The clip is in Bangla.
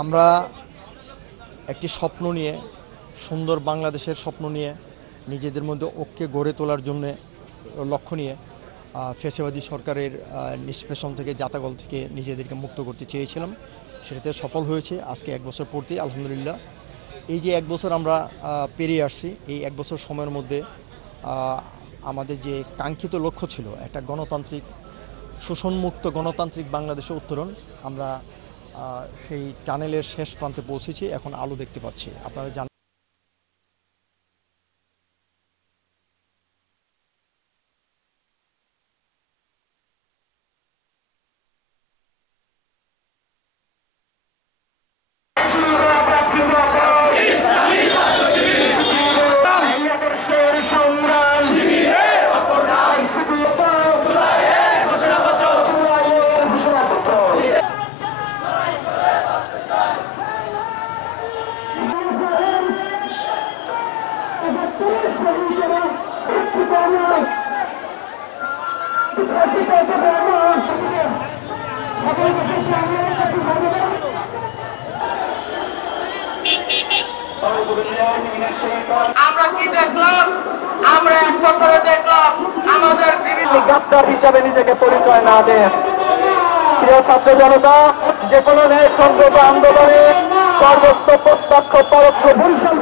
আমরা একটি স্বপ্ন নিয়ে, সুন্দর বাংলাদেশের স্বপ্ন নিয়ে, নিজেদের মধ্যে ঐক্য গড়ে তোলার জন্য লক্ষ্য নিয়ে ফ্যাসিবাদী সরকারের নিষ্পেষণ থেকে, জাতাকল থেকে নিজেদেরকে মুক্ত করতে চেয়েছিলাম। সেটাতে সফল হয়েছে। আজকে 1 বছর পূর্তি, আলহামদুলিল্লাহ। এই যে 1 বছর আমরা পেরিয়ে আসছি, এই 1 বছর সময়ের মধ্যে আমাদের যে কাঙ্ক্ষিত লক্ষ্য ছিল, একটা গণতান্ত্রিক, শোষণমুক্ত গণতান্ত্রিক বাংলাদেশে উত্তরণ, আমরা সেই টানেলের শেষ প্রান্তে পৌঁছেছি। এখন আলো দেখতে পাচ্ছি। আপনারা জানেন আমরা কি দেখলাম? আমরা 1 বছরে দেখলাম আমাদের বিভিন্ন গাদ্দার হিসাবে নিজেকে পরিচয় না দেন। প্রিয় ছাত্র জনতা, যে কোনো ন্যায় সংগত আন্দোলনে সর্বত্র প্রত্যক্ষ পরোক্ষ বরিশাল